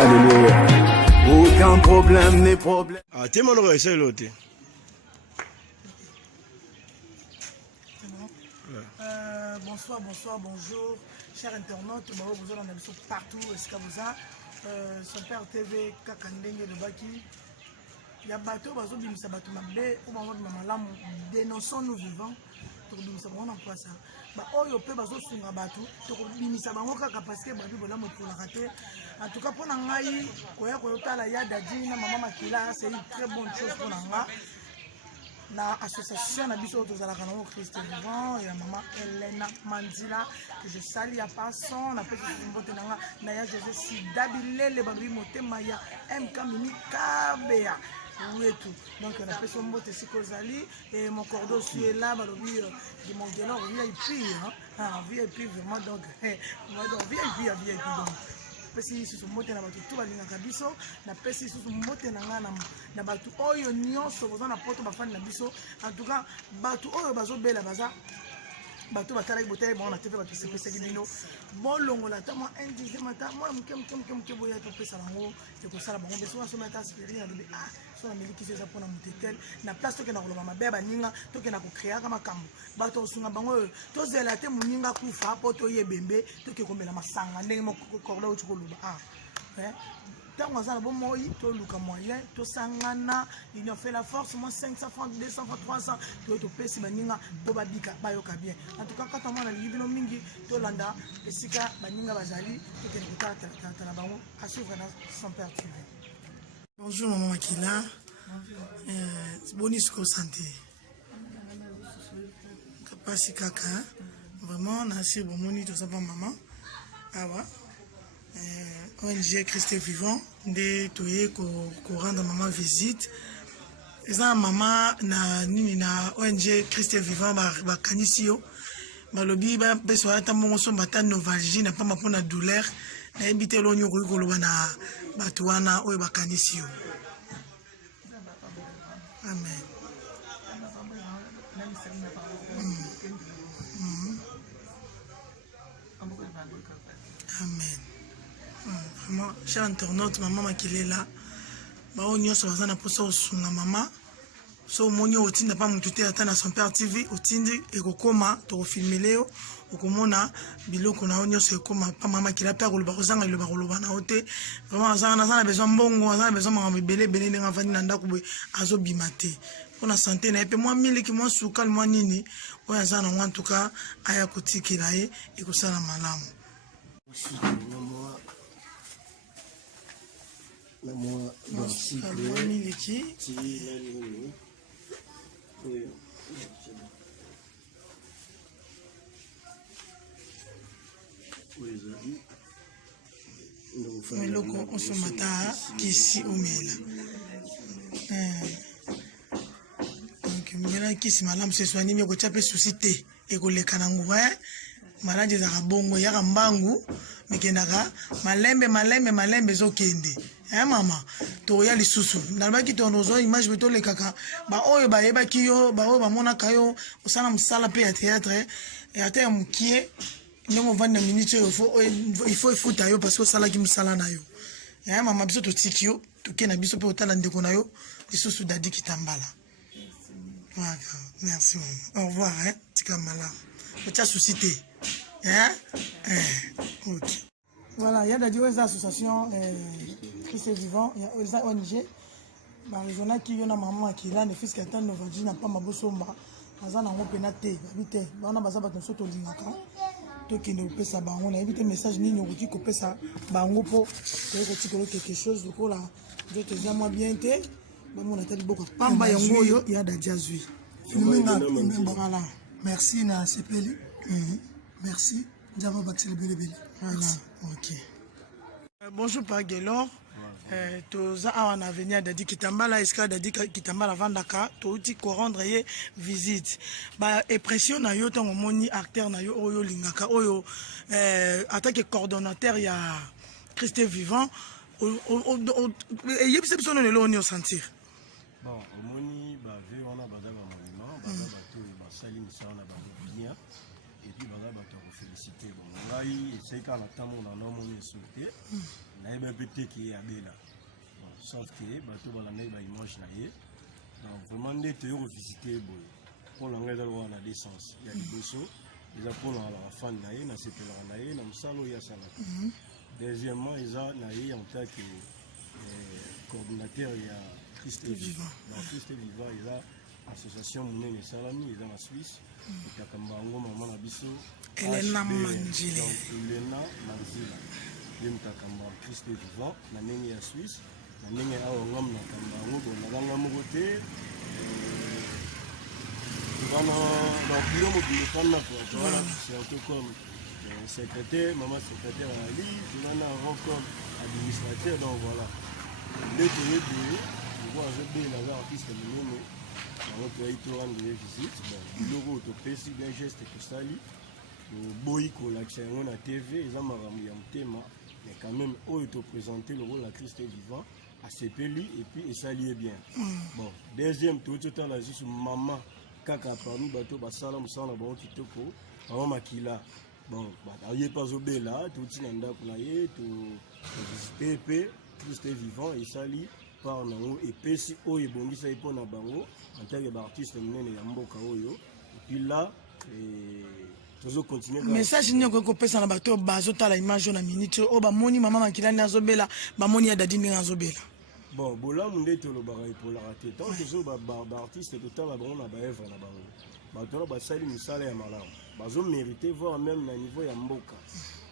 Alléluia. Aucun problème n'est problème. Ah, t'es malheureux, c'est l'autre. Bonsoir, bonsoir, bonjour, chers internautes, vous avez partout, est-ce que vous avez son père TV, Kakandenge de Baki. Il y a bateau, bateau, bimisa bateau, mabé, ou maman de maman, dénonçons-nous vivants, pour bimisa bango na ça. Bah, oh, yo pe bateau, sunga bateau, pour bimisa bango kaka parce que bateau, voilà, pour la rater. En tout cas, pour n'angaï, koya koyota la yada dina, maman makila, c'est une très bonne chose pour n'anga. La association na biso to zala kana Christ vivant et la maman Elena Mandila que je salue à passant na petite mbote nanga na ya José Sidabile le bandu motema ya MK Mini Kabea wetu donc na peso mbote sikozali et mon cordeau est là balobi de mon gelon VIP hein VIP vraiment donc moi donc VIP donc pesi susu mote na batu tuba linga kabiso na pesi susu mote na ngana na batu oyo nyonso boza na poto bafani na biso en tout cas batu oyo bazo bela baza batu batala bote bon na tv batu se pesa bino bolongo la ta moi indique mata moi mke boya to pesa bango te ko sala bango beso so mata aspirer na ah so na miliki se za pona mutetel na place to ke na koloma mabe ba ninga to ke na ko créer kama kambo bato sunga bango to zela te muninga kufa poto yebembe to ke komela masanga ndenge mo korla o chikoluba ah tant on a bon moyen to luka moyen to sangana il a fait la force moi 500 francs 200 francs 300 to pesi baninga to babika bayoka bien en tout cas quand on a libino mingi to landa esika baninga bazali to ke kutata na bango à suivre dans son père TV. Bonjour maman Makila. Bonjour santé. Kapasi kaka vraiment na si bon moni to ça pas maman. Ah ouais. ONG Christ Vivant de toye ko rendre maman visite eza maman na nini na ONG Christ Vivant ba kanisio balobi ba peso ata mongo so mata novalgie na pamba pona douleur na ebite lo nyoko ko loba na batu wana oyo ba kanisio. Amen. Amen. Vraiment, chers internautes, maman Makilela, bao nyonso baza na posa osunga mama so moni otinda pa mutu te ata na son père TV otindi ekokoma tokofilme leo okomona biloko na nyonso ekoma pa mama Makila pe akoloba kozanga liloba koloba na ote vraiment azanga na besoin mbongo azanga besoin makambo ebele ebele ndenge afandi na ndako boye azobima te mpona sante na ye mpe mwa miliki mwa sukali mwa nini oyo aza nango en tout cas aya kotikela ye ekosala malamu. La moi dans cycle miliki meloko osomata kisi omela donc mela kisi malamu se soigner mioko tia pe souci te ekoleka nango maladi ezaka bongo yaka mbangu mekendaka malembe ezokende mama toya lisusu nalobaki tonozo image beto lekaka ba oyo bayebaki yo ba oyo bamonaka yo osala mosala pe ya théâtre ata ya mokie ndenge ovandi na minute oyo il faut efuta yo parce que osalaki mosala na yo mama biso totiki yo toke na biso mpe otala ndeko na yo lisusu Dadi Kitambala. Merci maman. Au revoir tika malamu otia souci te ok. Voilà, il y a des associations Christ Vivant, il y a des ONG. Marizona qui y a maman qui là, les fils qui attendent nos vagines n'a pas ma bossomba. Mazan a rompu na te, habité. On a basé dans ce tour d'ingaka. Toi qui ne peut ça, on a évité message ni nous dit que ça, bango po, quelque chose de quoi là. Je te dis moi bien te. Bon, on a tellement beaucoup. Pamba yango yo, il y a des jazui. Voilà. Merci na sepeli. Merci. Java Baxel Belebele. Voilà. Ok. Bonjour Père Guélor. Toza awana avenir Dadi Kitambala eska Dadi Kitambala vandaka touti ko rendre ye visite. Ba impression na yo tango moni acteur na yo oyo lingaka oyo attaque coordonnateur ya Christ Vivant et yebise biso no lelo ni sentir. Bon, omoni ba ve wana badaba monument, badaba to ba sali misana ba bien. Et puis voilà, bah, te féliciter. Bon, là, c'est quand on a tant de monde souhaité. naïba pété qui est à Bela. Sauf que bateau balanda ba image naïe. Donc vraiment des théories revisiter pour l'anglais dans la décence. Il y a des bossos, ils apprennent à la fin naïe, na c'est la naïe, na msalo ya sana. Deuxièmement, ils a naïe en tant que coordinateur il y a Christ Vivant. Dans Christ Vivant, il y a association Mounene Salami, ils ont en Suisse. Et Kakambango, maman Nabiso. Elena Manzila. Elena Manzila. Il y a Christ Vivant, la Nene en Suisse. La Nene a un homme dans Kambango, on a un côté. Donc, il y a un peu c'est un peu comme secrétaire, maman secrétaire à la Ligue, je l'en ai un rang comme administrateur, donc voilà. Les deux, je vois un peu les artistes de Mono, on peut y rendre des visites, le logo au PC, bien geste que ça lit, le boïco, l'accès à la TV, ils ont marqué un thème, mais quand même, eux, ils ont présenté le rôle de Christ vivant, à CPLI, et puis ça liait bien. Bon, deuxième, tout le temps, là, juste maman, kaka parmi bateau, basalam, sans la bonne kitoko, maman Makila. Bon, il n'y a pas de là, tout le monde a visité, Christ vivant, et ça lit par Nango, et puis si on est bon, ça est pour Nabango, en tant qu'artiste, et puis là, toujours continuer. Mais ça, je n'ai pas pensé à la bateau, bazota la image de la minute, oh, bah, moni, maman, Makila, Nazobela, bah, moni, Adadine, Nazobela. Bon, bola, mon dé, le barré pour la rater. Tant que je artiste, tout le temps, on a baèvre, on a barré. Bateau, bah, ça, il me sale à malin. Bazo mérité, voire même à niveau ya mboka.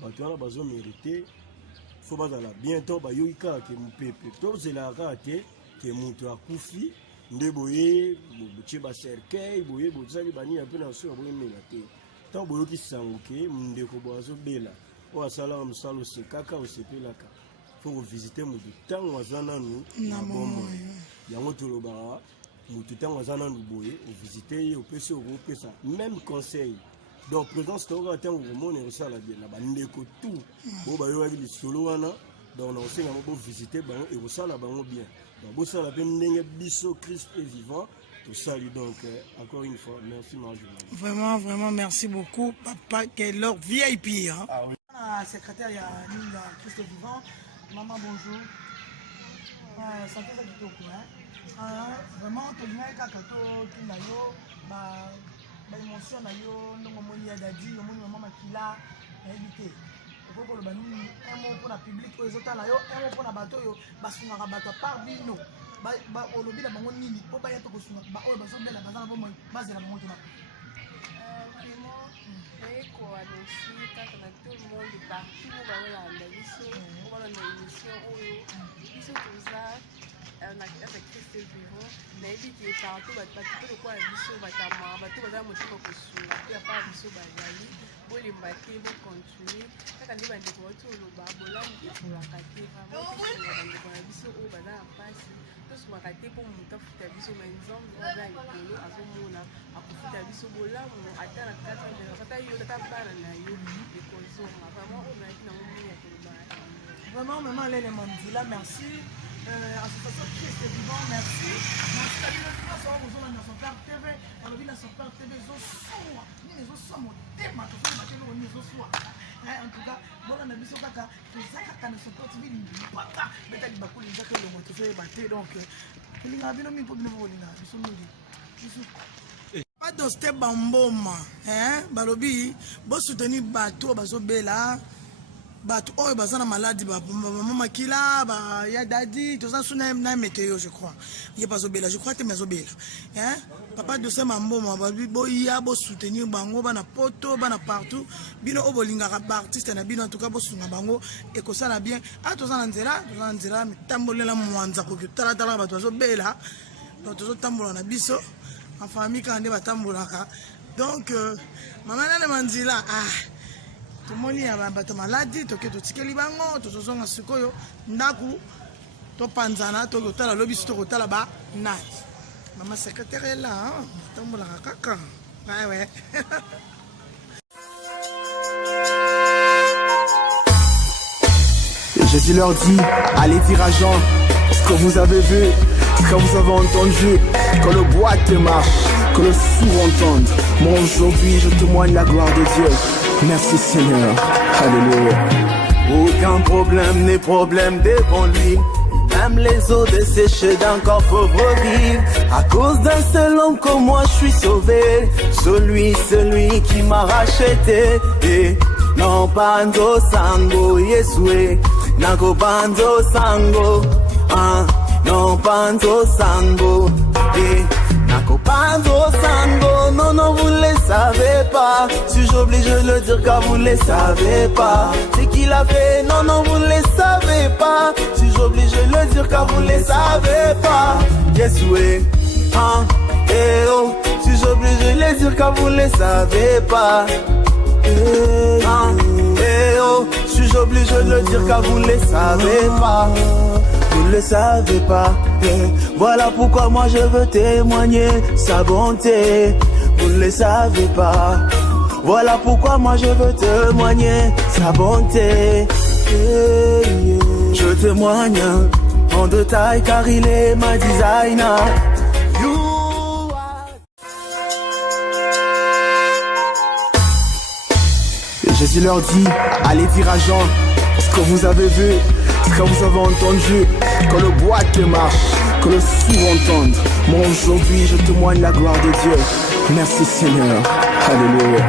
Bateau, bazo mérité. Faut pas aller bientôt, bah, yoika, que mon peuple. Tout c'est la raté, que mon toit koufi, ndeboye, boutier bas cercueil, boye, bozali bani un peu dans ce boye mélaté. Tant boye qui s'enquête, mon déco boazo bela. Ou à sala, on salo se kaka ou se pelaka. Faut visiter mon temps, on zana nous. Yango tolobara. Tout temps, on a visité, on peut se regrouper ça. Même conseil. Donc, présence, on a temps où on est resté à la bien. On a tout. On a eu des solos. Donc, on a aussi visité et on a bien. Donc, on a bien biso Christ est vivant. Tout ça, donc, encore une fois, merci, Marjorie. Vraiment, vraiment, merci beaucoup, papa, qui est leur VIP. Hein. Ah oui. Secrétaire, il y a Christ est vivant. Maman, bonjour. Santé, ça dit tout, hein. Vraiment, tu viens quand tu as une émotion, tu as dit, maman Makila, évité. Il faut que le un mot pour la public, un mot pour la bateau, parce qu'on a un bateau par bino. Au lobby, la bango nini, au bail to kosuna, ba o bazo bela bazana bo base la bango tuna. Vraiment, et quoi aussi quand on a tout le monde partout, on va voir la émission, on va voir l'émission, ils sont tous là. On a fait Christ vivant, mais il est partout, il y a tout quoi à l'émission, il y a tout le monde qui il y a pas d'émission, il y a les bâtis, vont continuer. Quand on dit que on retourne au bas, on a pour la carte, vraiment, on a l'émission où on a passe. Tous ma carte pour monter à l'émission, mais ils ont un peu à ce moment-là, à profiter à l'émission, là, on attend la carte, on a eu le tabac, on a eu des consoles, vraiment, on a été dans le monde. Vraiment, maman, elle est Mandila, merci. Association Christ est vivant, merci. Merci à l'Union de son père TV. On a vu dans son père TV, ils ont soin. Ils ont soin, mon thème, ils ont soin. En tout cas, bon, on a vu ce kaka, que ça, quand on se porte, il n'y a pas de bêta de bakou, il y a que le mot qui fait battre. Donc, il y a un peu de problème. Pas dans ce bamboma, Balobi, bon soutenir bateau, bazo bela. Bateau, oh, bazana malade, maman Makila, il y a Dadi, tout ça, c'est une météo, je crois. Il n'y a pas de je crois que c'est une papa de ce mambo, il y a beau soutenir bango, bana poto, bana partout. Bino obolinga artiste na bino en tout cas beau soutenir bango et que ça la bien. Ah, tout ça nzela, mais tambolé la mwanza ko que tala tala bato zo bela. Donc tout ça tambola na biso en famille quand on va tambola. Donc maman na manzila tout le monde a un maladie, tout le monde tout le monde a sikoyo, ndaku, to panzana, to la lobby, to là-bas, nat. Maman secrétaire est là, tombe la caca. Ouais. Et Jésus leur dit, allez dire à Jean, ce que vous avez vu, ce que vous avez entendu, que le boîte marche, que le sourd entende. Moi aujourd'hui je témoigne la gloire de Dieu. Merci Seigneur. Alléluia. Aucun problème n'est problème devant lui. Même les eaux desséchées d'un corps pauvre vivre. À cause d'un seul homme comme moi je suis sauvé. Celui qui m'a racheté. Et non bando sango Yesue. Nago bando sango. Non bando sango. Et nago bando sango. Non vous ne le savez pas. Si j'oblige de le dire car vous ne le savez pas. C'est qu'il a fait. Non vous ne le savez pas. Si j'oblige de le dire car vous ne le savez pas. Yesue. Eh oh. Si j'oblige de le dire car vous ne le savez pas. Eh oh. Si j'oblige de le dire car vous ne le savez pas. Vous ne le savez pas. Voilà pourquoi moi je veux témoigner sa bonté. Vous ne le savez pas. Voilà pourquoi moi je veux témoigner sa bonté. Je témoigne en détail car il est ma designer. Jésus leur dit, allez dire à Jean ce que vous avez vu, ce que vous avez entendu, que le boîte marche, que le sourd entende. Moi aujourd'hui je témoigne la gloire de Dieu. Merci Seigneur. Alléluia.